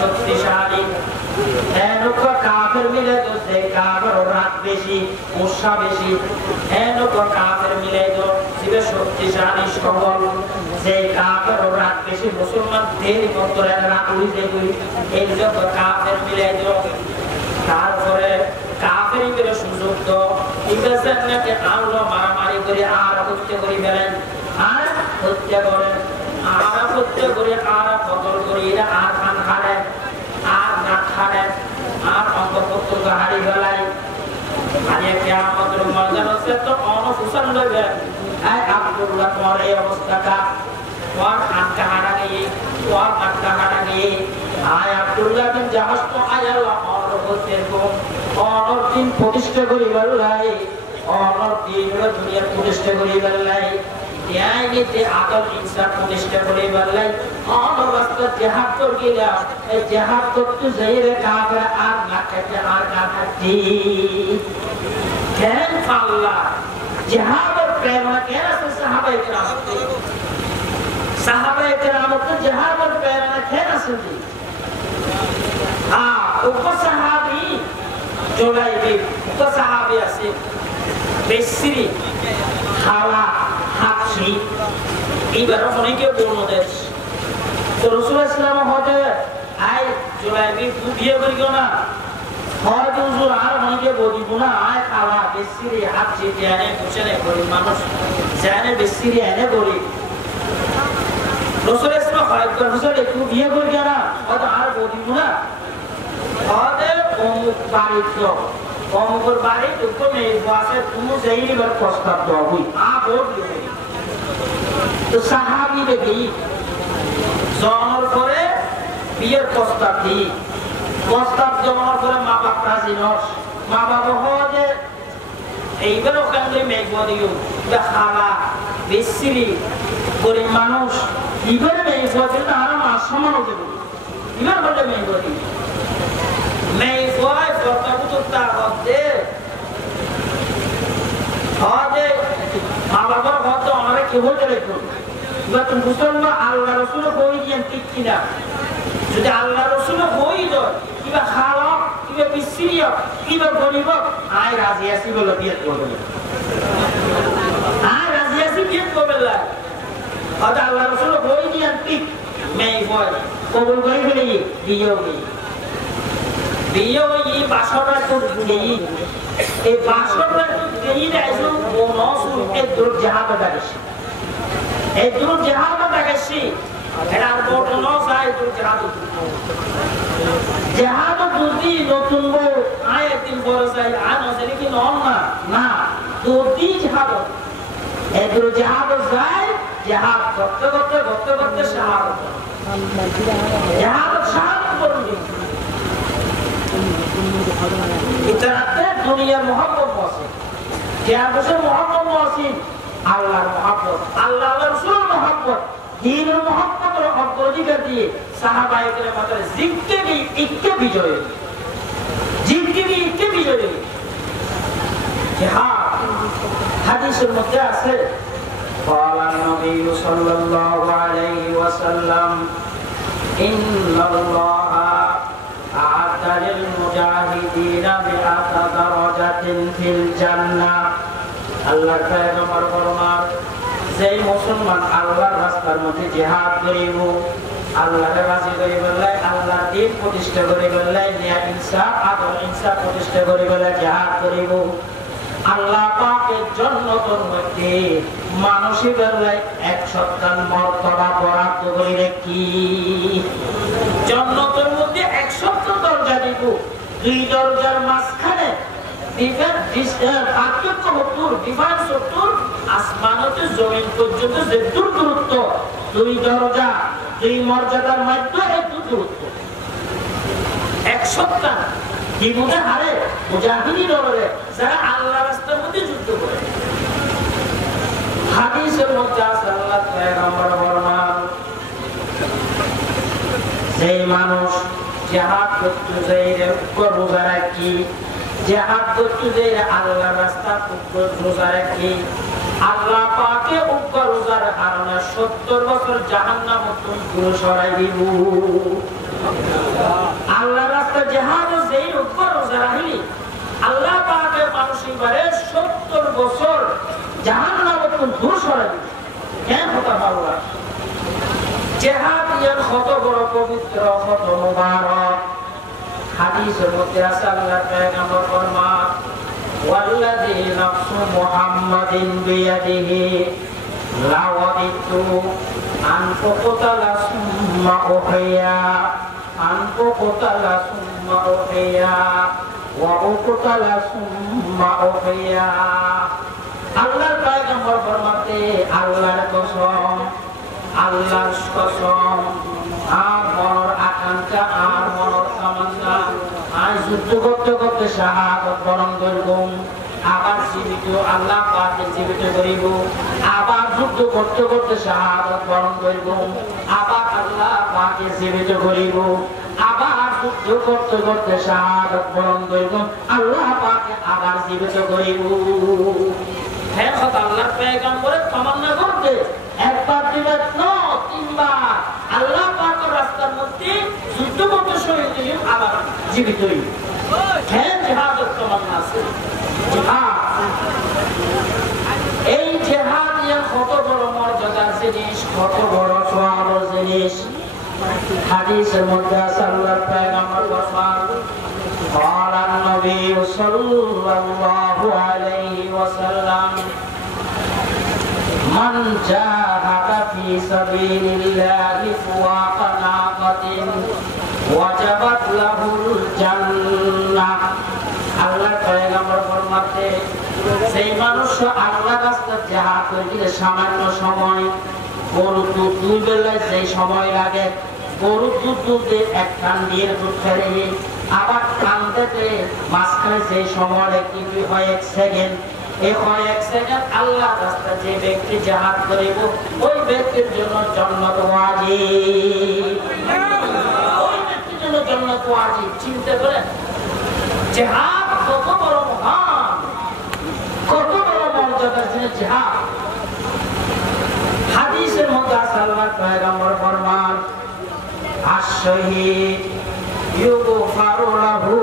শক্তিশালী এনুক কাফের মিলে তো সে কাফের রাত বেশি মুসা বেশি এনুক কাফের মিলে তো সিবে শক্তিশালী সবল সে কাফের রাত বেশি মুসলমান দেরি মন্তরে রাত উড়িতে করি এই যত কাফের মিলে তো তারপরে কাফের ভিতরে সুযোগ তো ইবাজাতকে আল্লাহ মারামারি করে আর হত্যা করে ফেলেন আর হত্যা করেন আর হত্যা করে আর কতল করে এরা আর খান খাড়ে আর না খাড়ে আর অঙ্গপত্র হারি ফেলায় আরে কিয়ামতের ময়দানে তো অনফুসান লইবে এই আব্দুল্লাহ তোমার এই অবস্থাটা তোমার আনকা হারা গিয়ে তোমার নাকটা হারা গিয়ে আয় আব্দুল্লাহ বিন জাহাজ তো আয় আল্লাহ বলতে অনর দিন প্রতিষ্ঠা করি বললাই অনর দিন দুনিয়া প্রতিষ্ঠা করি বললাই ন্যায়নীতি আদল ইনসাফ প্রতিষ্ঠা করি বললাই অনর রাস্তা জিহাদ করি না এই জিহাদ করতে যাইরে কাফের আর না কাটে আর না কাটি কেন আল্লাহ জিহাদের প্রেরণা কেন আছে সাহাবায়ে কেরাম তো জিহাদের প্রেরণা কেন আছে উপসাহাবি জোলাইবি উপসাহাবি আছে বেসরি খালা হাফসি এইবার অনেকে বলনো দেশ তো রাসূলুল্লাহ সাল্লাল্লাহু আলাইহি ওয়াসাল্লাম আই জোলাইবি বিয়ে করিও না হয় হুজুর আর অনেকে বলিব না আয় খালা বেসরি হাফসি জানে বুঝনে গরিব মানুষ জানে বেসরি এনে গরিব রাসূলুল্লাহ সাল্লাল্লাহু আলাইহি ওয়াসাল্লাম একটু বিয়ে করিও না হয়তো আর বলিব না তাদের অমুক বাড়িতে অমুকের বাড়িতে তুমি বাসে তুমি যাইবার প্রস্তাব দাও হই আ বল তো সাহাবী দেখি জন্মের পরে বিয়ের প্রস্তাব দিই প্রস্তাব জন্মের পরে মা বাপ রাজি নস মা বাবা হয়ে এইবার ওখানে মেঘ দিও খালা বেশি গরিব মানুষ এবার মেঘ দিল আর মাস সমান হতে এবার বললে মেঘ দিই मैं फॉय फॉरकाबुत तागदे आदे माबाबर बहुत हमारे के हो चले तो बस मुसलमान अल्लाह रसूल कोई दियन टिकिना যদি আল্লাহ রাসূল হই দ কিবা খালা কিবা বিসরিয়া কিবা গরিব আই রাজি আছি বলে বিয়ে করবে আই রাজি আছি বিয়ে করবে না আদা আল্লাহ রাসূল হই দিয়ন টিক मैं फॉय কবুল করে ফেলি দিও নি বিয়ে এই বাসরটা তো দেই এই বাসরটা তো দেই রাইছো মনসুর এই দূর জাহাবা দাগেছি এই দূর জাহাবা দাগেছি এটা বড় নসাই দূর জাহাবা জাহাবা যদি নতুন বউ আয় তিন বড় চাই আনো সেটা কি নন না না যদি জাহাবা এই দূর জাহাবা যায় জাহাব করতে করতে করতে করতে শাহাদাত জাহাবা শাহাদাত করবে ইতারাতে দুনিয়া মোহাম্মদ আছে কিয়ামতের মোহাম্মদ আছে আল্লাহর মোহাম্মদ আল্লাহর রাসূলের মোহাম্মদ দ্বীনের মোহাম্মদের অগ্রাধিকার দিয়ে সাহাবায়ে কেরামের জিন্দেগি ইক্কে বিজয় জিন্দেগি ইক্কে বিজয় জিহাদ হাদিসের মধ্যে আছে قال النبي صلى الله عليه وسلم إن الله أعد للمجاهدين مئة درجة في الجنة الله पैगंबर फरमान যেই মুসলমান আল্লাহর রাস্তার মধ্যে জিহাদ করিব আল্লাহর রাজি করিব আল্লাহর দ্বীন প্রতিষ্ঠা করিব ন্যায় ইনসাফ আদল ইনসাফ প্রতিষ্ঠা করিব জিহাদ করিব আল্লাহ পাকের জান্নাতের মধ্যে মানুষের এক সন্তান মর্তবা বরাদ্দ করে কি জান্নাতের মধ্যে 100 দরজা দিব দুই দরজার মাঝখানে পার্থক্য 70 ডিফারেন্স 70 আসমান হতে জমিন পর্যন্ত যে দূরত্ব দুই দরজা দুই মর্যাদার মধ্যে একটু দূরত্ব 100 জীবনে হারে মুজাহিদিন লড়ে যারা আল্লাহর রাস্তার মধ্যে যুদ্ধ করে হাদিসের মধ্যে আছে আল্লাহর পয়গম্বর ফরমান সেই মানুষ জিহাদ করতে যায় রোজা রাখি জিহাদ করতে যে আল্লাহর রাস্তা রোজা রাখি আল্লাহ পাকে উগ্র রোজার কারণে 70 বছর জাহান্নাম তুমি সরাই দিব। আল্লাহর রাস্তা জিহাদ যেই উগ্র রোজা রাখলি আল্লাহ পাকে মানুষই বারে 70 বছর জাহান্নাম তুমি দূর সরাই দিব। কেন কথা বললা জিহাদ ইয়ার কত বড় পবিত্র কত মুবারক। হাদিসের মধ্যে আছে আল্লাহর পয়গম্বর ফরমান ওয়াল্লাযী নাফসু মুহাম্মাদিন বিয়াদিহি লাওয়াদিতু আন তুকতালা সুম্মা উহিয়া আন তুকতালা সুম্মা উহিয়া ওয়া উকতালা সুম্মা উহিয়া। আল্লাহর পয়গম্বর ফরমাতে আল্লাহর কসম আল্লাহর কসম আর মনের আকাঙ্ক্ষা আর মনের তামান্না আজ যুদ্ধ করতে করতে শাহাদাত বরণ করব আবার জীবিত আল্লাহ পাকে জীবিত করিব আবার যুদ্ধ করতে করতে শাহাদাত বরণ করব আবার আল্লাহ পাকে জীবিত করিব আবার যুদ্ধ করতে করতে শাহাদাত বরণ করব আল্লাহ পাকে আবার জীবিত করিব। হ্যাঁ কথা আল্লাহর পয়গম্বরের তামান্না করতে একবার দুইবার না তিনবার আল্লাহ পাকের রাস্তার মধ্যে যুদ্ধ করতে শহীদ হইল আবার জীবিত হইল। হ্যাঁ জিহাদের তামান্না আছে। জিহাদ এই জিহাদ এর কত বড় মর্যাদার জিনিস কত বড় সওয়াবের জিনিস। হাদিসের মধ্যে আছে আল্লাহর পয়গম্বর ফরমান قال النبي صلى الله عليه وسلم من جاهد في سبيل الله فوق ناقة وجبت له الجنة। আল্লাহর পয়গম্বর ফরমাতে সেই মানুষ আল্লাহর রাস্তায় জিহাদ করতে সামান্য সময় গরু দুধ দুইবেলা যে সময় লাগে গরু দুধ দুধে এক কান দিয়ে দুধ ফেলে আবার কান থেকে মাঝখানে যে সময় কি হয় 1 সেকেন্ড এই হয় 1 সেকেন্ড আল্লাহর রাস্তায় যে ব্যক্তি জিহাদ করিব ওই ব্যক্তির জন্য জান্নাত ওয়াজিব। ওই ব্যক্তির জন্য জান্নাত ওয়াজিব। চিন্তা করেন জিহাদ কত বড় মহান কত বড় মর্যাদার জিনিস জিহাদ। হাদিসের মধ্যে আছে আল্লাহর পয়গম্বর ফরমান আশ-শাহীদ ইউগফারু লাহু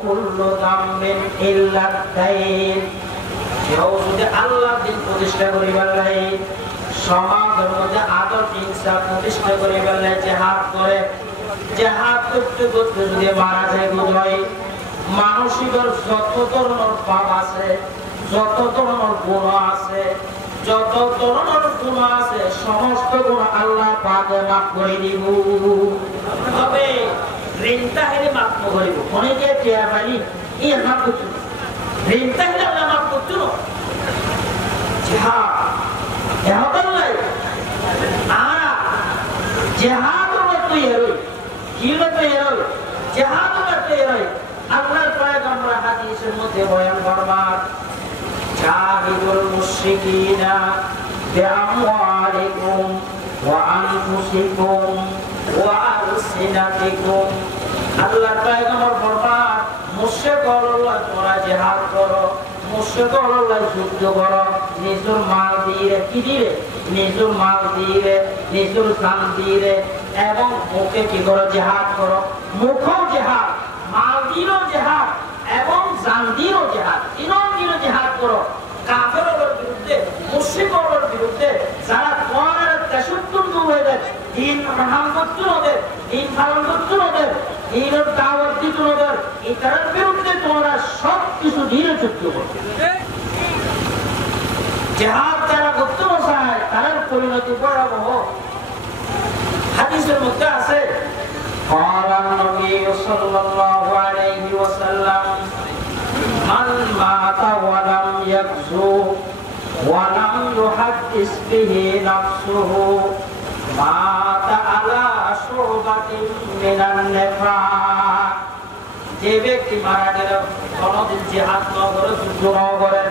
কুল্লু যামবিন ইল্লা আদ-দাইন। কেউ যদি আল্লাহর দ্বীন প্রতিষ্ঠা করিবার লাগে সমাজের মধ্যে আদর ইনসাফ প্রতিষ্ঠা করিবার লাগে জিহাদ করে জিহাদ করতে করতে যদি মারা যায় বুঝায় মানসিকের যত ধরনের পাপ আছে যত ধরনের গুণ আছে যত ধরনের গুণ আছে সমস্ত গুণ আল্লাহ পাকে মাফ করে দিব। তবে ঋণটা হেরে মাফ করিব অনেকে টেয়া পাইনি এর মাফ করছো ঋণটা হেরে আল্লাহ মাফ করছো না। জিহাদ এখন নাই আর জিহাদ তুই হেরোই কি তুই হেরোই জিহাদ তুই হেরোই। আল্লাহর পয়গম্বর হাদিসের মধ্যে বয়ান ফরমান জাহিদুল মুশরিকিনা বিআমওয়ালিকুম ওয়া আনফুসিকুম ওয়া আলসিনাতিকুম। আল্লাহর পয়গম্বর ফরমান মুশরিকরা তোমরা জিহাদ করো মুশরিকরা যুদ্ধ করো নিজের মাল দিয়ে কি দিবে নিজের মাল দিয়ে নিজের জান দিয়ে এবং মুখে কি করো জিহাদ করো মুখও জিহাদ মাল দিয়েও জিহাদ এবং জান দিয়েও জিহাদ তিনও দিয়েও জিহাদ করো কাফেরদের বিরুদ্ধে মুশরিকদের বিরুদ্ধে যারা তোমাদের তেশুত্তর দুবেদের দিন প্রধান করতে ওদের দিন পালন করতে ওদের দিনের দাওয়াত দিতে ওদের এটার বিরুদ্ধে তোমরা সব কিছু দিয়ে যুদ্ধ করবে। জিহাদ যারা করতে বসায় তার পরিণতি ভয়াবহ। হাদিসের মধ্যে আছে قال النبي صلى الله عليه وسلم من مات ولم يغزو ولم يحدث به نفسه مات على شعبة من النفاق। যে ব্যক্তি মারা গেল কোনদিন জিহাদ না করে যুদ্ধ না করে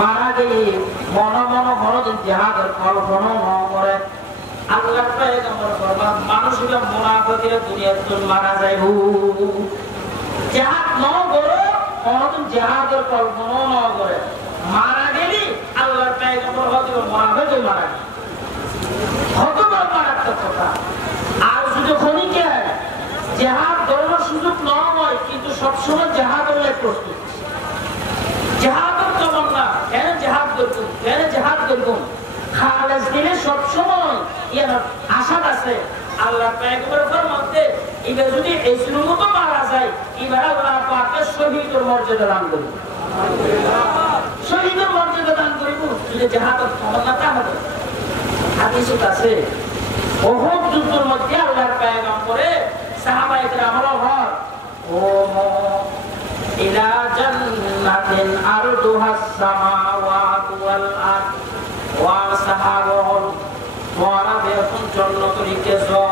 মারা গেলে কোনদিন জিহাদের কল্পনা না করে আল্লাহর পয়গম্বর ফরমান মানুষের মুনাফিকের দুনিয়ার জন্য মারা যায় জিহাদ না করে কোনদিন জিহাদের কল্পনাও না করে মারা গেলি আল্লাহর পয়গম্বর হতে মারা গেলে মারা গেল কতবার মারাত্মক কথা। আর শুধু খনিকে জিহাদ করার সুযোগ না হয় কিন্তু সবসময় জিহাদ হলে প্রস্তুত জিহাদের তমন্না কেন জিহাদ করবো কেন জিহাদ করবো খালেস দিলে সবসময় আশা আছে আল্লাহ পয়গম্বরের মধ্যে এবার যদি ইসলাম মতো মারা যায় এবার আল্লাহ পাকের শহীদের মর্যাদা দান করবে শহীদের মর্যাদা দান করিব যদি জিহাদের তমন্না তা হবে। হাদিসে আছে উহুদ যুদ্ধের মধ্যে আল্লাহর পয়গম্বরে সাহাবায়ে কেরামের ঘর ও ইলা জান্নাতিন আরদুহাস সামাওয়াতু ওয়াল আরদ ওয়া সাহাবাহুম ওয়ারা বেকুন জান্নাতুল ইকসা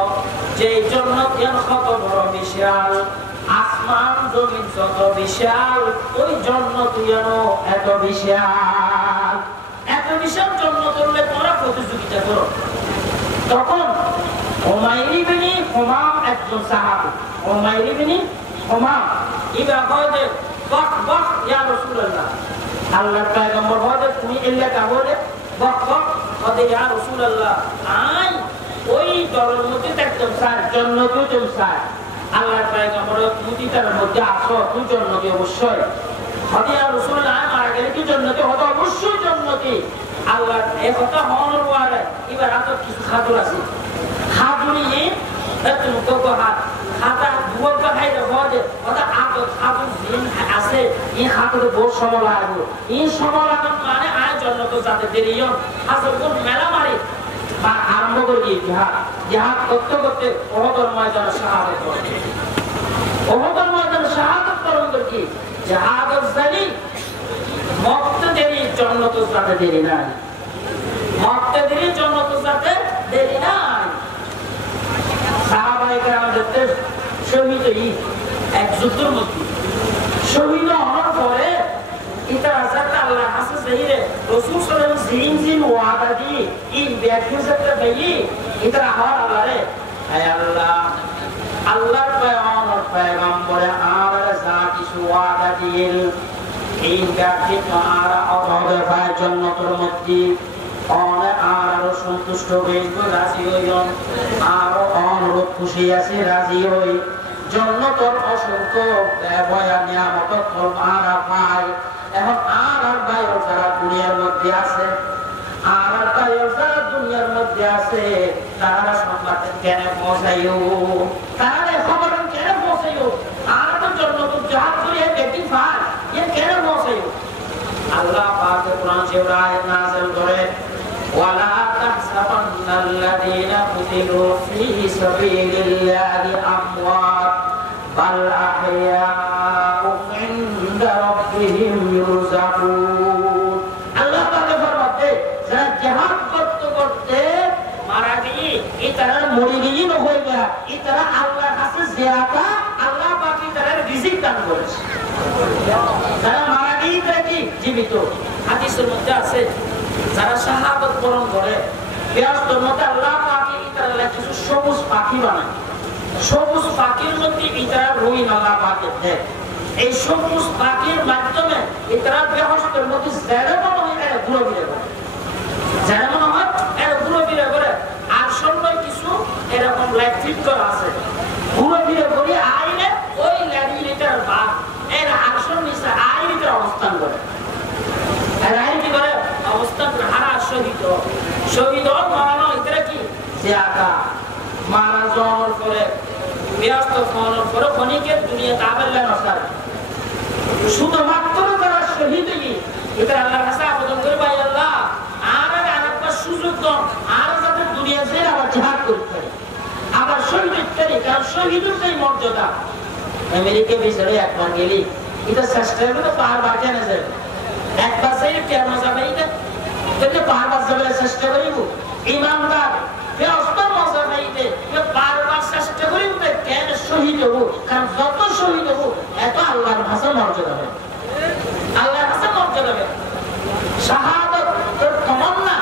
যেই জান্নাতের কত বড় বিশাল আসমান জমিন যত বিশাল ওই জান্নাতেরও এত বিশাল জান্নাতুল্লাহ তোমরা প্রতিযোগিতা করো। তখন উমাইর ইবনে হুমাম একজন সাহাবী উমাইর ইবনে হুমাম ইবা বলে বাহ বাহ ইয়া রাসূলুল্লাহ আল্লাহর পয়গম্বর বলে তুমি এলাকা বলে বাহ বাহ বলে ইয়া রাসূলুল্লাহ আই ওই দলের মধ্যে একদম স্যার জান্নাতুল জমসার আল্লাহর পয়গম্বর মুতিতার মধ্যে আসো তুই জান্নাতি অবশ্যই হদি ইয়া রাসূলুল্লাহ মারা গেলে কি জান্নাতি হবে অবশ্যই জান্নাতি আল্লাহ এই কথা হওয়ার পরে এবার আত কিছু খাদুর আছে খাদুরি এত মুখো হাত খাতা দুয়া খাই দেবো ওটা আত খাদুর জিন আছে এই খাদুর বহুত সময় লাগবে এই সময় লাগান মানে আয় জান্নাত যাতে দেরিও হাজার কোন মেলা মারি বা আরম্ভ করে দিয়ে জিহাদ করতে করতে ওহদের ময়দানে শাহাদাত করে ওহদের ময়দানে শাহাদাত করুন কি জিহাদের জানি মক্ত দেরি জান্নাত যাতে দেরি নাই মক্ত দেরি জান্নাত যাতে দেরি নাই। সাহাবায়ে কেরামদের শহীদ এক যুদ্ধের মধ্যে শহীদ হওয়ার পরে এটা আজাদ আল্লাহ কাছে যাইরে রাসূল সাল্লাল্লাহু আলাইহি ওয়াসাল্লাম জিন ওয়াদা দি এই ব্যাখ্যাটা দেই এটা হওয়ার আল্লাহরে হে আল্লাহ আল্লাহর পয়গম্বরে আর যা কিছু ওয়াদা দিল এই ব্যাখ্যা আর অভাবে পায় জান্নাতের মধ্যে অনে আর সন্তুষ্ট হয়ে রাজি হইন আর অনুরূপ খুশি আছে রাজি হই জান্নাতের অসংখ্য বয়া নিয়ামত আর পায়। এখন আর বাইরে যারা দুনিয়ার মধ্যে আছে আর বাইরে যারা দুনিয়ার মধ্যে আছে তারা সংবাদ কেন পৌঁছাইও তারা খবর কেন পৌঁছাইও আর তো জান্নাত জাহাজ করে দেখি ভাই এ কেন পৌঁছাইও আল্লাহ পাক কোরআন শরীফে আয়াত নাযিল করে ওয়ালা তাহসাবান্নাল্লাযীনা কুতিলু ফী সাবিলিল্লাহি আমওয়াত বাল আহইয়াউম ইনদা রাব্বিহিম ইরযাকুন। আল্লাহ পাক ফরমাতে যারা জিহাদ করতে করতে মারা গিয়ে এটারা মরে গিয়ে না হয়ে গয়া এটারা আল্লাহর কাছে জিয়াদা আল্লাহ পাক এটার রিজিক দান করেছে। যারা মারা গিয়ে তারা কি জীবিত হাদিসের মধ্যে আছে যারা শাহাদাত বরণ করে বেহেশতের মধ্যে আল্লাহ পাক এটারা কিছু সবুজ পাখি বানায় সবুজ পাখির মধ্যে এটারা রুই আল্লাহ পাকের দেয় এই সবুজ পাখির মাধ্যমে এটারা বেহেশতের মধ্যে যারা মনে হয় এরা ঘুরে ফিরে করে যারা মনে হয় এরা ঘুরে ফিরে করে আর সময় কিছু এরকম লাইট ফিট করা আছে ঘুরে ফিরে করে আইলে ওই ল্যাডি লিটার বাদ এরা আসল নিচে আই লিটার অবস্থান করে এরা আই কি করে অবস্থান করে হারা শহীদ মারানো এটারা কি জিয়াদা মারা যাওয়ার পরে ব্যস্ত হওয়ার পরে ক্ষণিকের দুনিয়া তাবেল্লা নসার শুধুমাত্র যারা শহীদ হই এটা আল্লাহর কাছে আবেদন করে ভাই আল্লাহ আর আরেকটা সুযোগ দাও আর যাতে দুনিয়া ছেড়ে আবার জিহাদ করতে পারে আবার শহীদ হতে পারে কারণ শহীদের সেই মর্যাদা আমেরিকা বিচারে একবার গেলি এটা চেষ্টা করে বারবার জানা যায় একবার সেই কেমন যাবে এটা তাহলে বারবার যাবে চেষ্টা করিব ইমানদার ব্যস্ত মজা পাইতে বারবার চেষ্টা করিব কেন শহীদ হবো কারণ যত শহীদ হবো এত আল্লাহর ভাষা মর্যাদা হবে আল্লাহর ভাষা মর্যাদা হবে শাহাদাত তোর তমান্না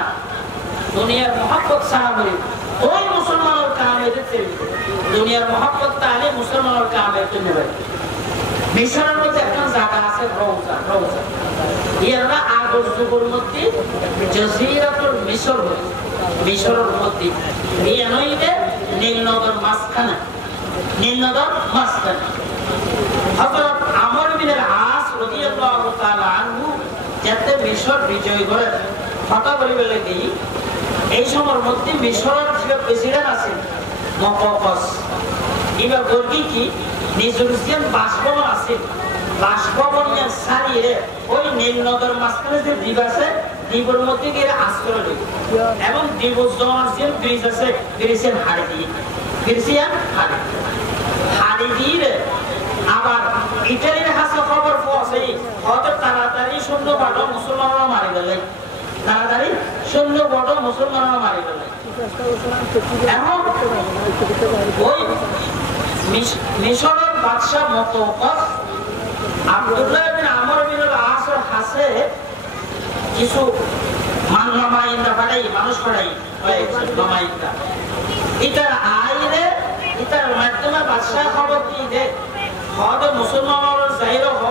দুনিয়ার মহব্বত সাহাবী ওই মুসলমানের কামে দিতে দুনিয়ার মহব্বত তাহলে মুসলমানের কামে তুমি ভাই মিশরের মধ্যে একজন জায়গা আছে রওজা রওজা এরা আগর যুগের মধ্যে জসিরাতুল মিশর মিশরের মধ্যে বিয়ানইতে নীল নদের মাঝখানে হযরত আমর বিন আল-আস রাদিয়াল্লাহু তাআলা আনহু যাতে মিশর বিজয় করেন কথা বলে কি এই সময়ের মধ্যে মিশরের যে প্রেসিডেন্ট আছেন মককস এবার বলি কি নিউজিল্যান্ড বাসভবন আছে বাসভবনের সারিয়ে ওই নীল নদের মাঝখানে যে দ্বীপ আছে দ্বীপের মধ্যে গিয়ে আশ্রয় নেই এবং দ্বীপজনের যে ব্রিজ আছে ব্রিজের হাড়ি দিয়ে আবার ইটালির কাছে খবর পৌঁছে কত তাড়াতাড়ি শূন্য বাটো মুসলমানরা মারি গেলে তাড়াতাড়ি শূন্য বাটো মুসলমানরা মারি গেলে এখন ওই মিশরের বাদশা মকওকস আব্দুল্লাহ বিন আমর বিন আল-আসর হাসে কিছু নামাইন্দা পাঠাই মানুষ পাঠাই নামাইন্দা এটার আইলে এটার মাধ্যমে বাদশা খবর কি দে হদ মুসলমানের জাহির হ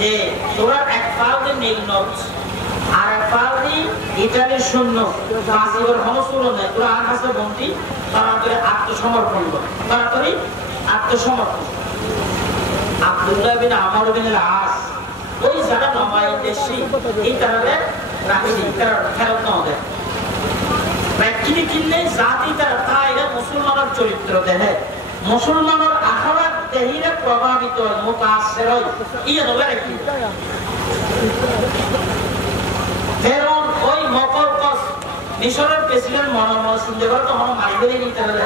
যে তোরা এক পাল দিয়ে নীল নদ আর এক পাল দিয়ে ইটালির শূন্য বাসিবর সমস্ত নেই তোরা আর কাছে বন্দি তাড়াতাড়ি আত্মসমর্পণ কর তাড়াতাড়ি আত্মসমর্পণ আব্দুল্লাহ বিন আমর বিন আল-আস ওই যারা নমাইন্দেশি এই তারা রাখি তারা ফেরত না দেয় ব্যক্তি কিনলে জাতি তারা তাইরা মুসলমানের চরিত্র দেখে মুসলমানের আখলাক দেহিরে প্রভাবিত হয় মুতাআসসির হয় ইয়ে হবে রাখি ফেরন ওই মকওকস মিশরের প্রেসিডেন্ট মোহাম্মদ সিন্দেগর তখন মাইবেলে নিতে হবে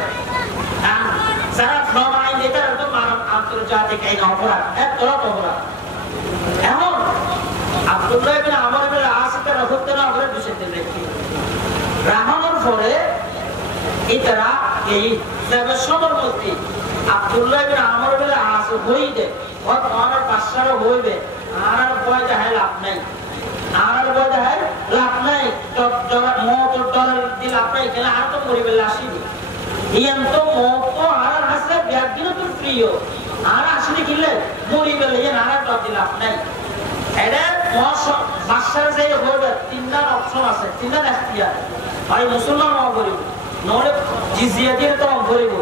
যারা নমাইন্দে তারা তো মানব আন্তর্জাতিক এই অপরাধ এক তরফ অপরাধ এখন আব্দুল্লাহ বিন আমর বিন আল-আস তারা হত্যা না করে দুষিত ব্যক্তি রাহমানের পরে এটারা এই দেবসমর মধ্যে আব্দুল্লাহ বিন আমর বিন আল-আস হইতে ওর আমার বাদশার হইবে আর ভয় দেখায় লাভ নাই আর ভয় দেখায় লাভ নাই ডলার মত ডলার দিল আপনাই গেলে আর তো মরিবে আসিনি ইয়ান তো মত তো আর হাসে ব্যাগিন তো প্রিয় আর আসলে কিলে মরিবে ইয়ান আর তো দিল আপনাই এটা বাদশার যে হইবে তিনটা অপশন আছে তিনটা এখতিয়ার ভাই মুসলমান হওয়া করিব নহলে জিজিয়া দিয়ে তো করিব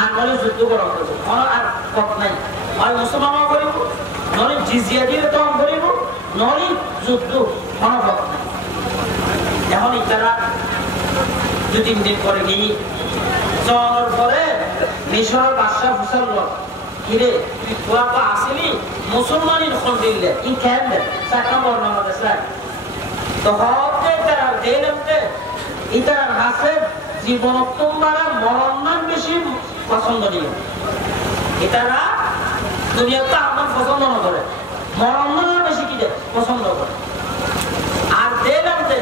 আর নহলে যুদ্ধ করা করব আর পথ নাই ভাই মুসলমান হওয়া করিব নহলে জিজিয়া দিয়ে তো করিব নহলে যুদ্ধ কোনো পথ নাই এখন তারা 2-3 দিন পরে গিয়ে যাওয়ার পরে মিশরের বাদশা ফুসাল কিরে তোরা তো আসিলি মুসলমানই দখল দিলে ই কেন দে চারটা বর্ণনা দেশে তো হতে তারা দিলামতে ইতার হাসে জীবন তোমার মরণ বেশি পছন্দনীয় এটারা দুনিয়াতে আমার পছন্দ না করে মরণ বেশি কি পছন্দ করে আর দিলামতে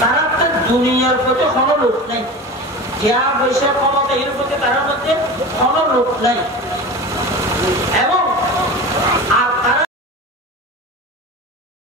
তারা তো দুনিয়ার প্রতি কোনো লোক নেই যা পয়সা ক্ষমতা এর প্রতি তার মধ্যে কোনো লোক নাই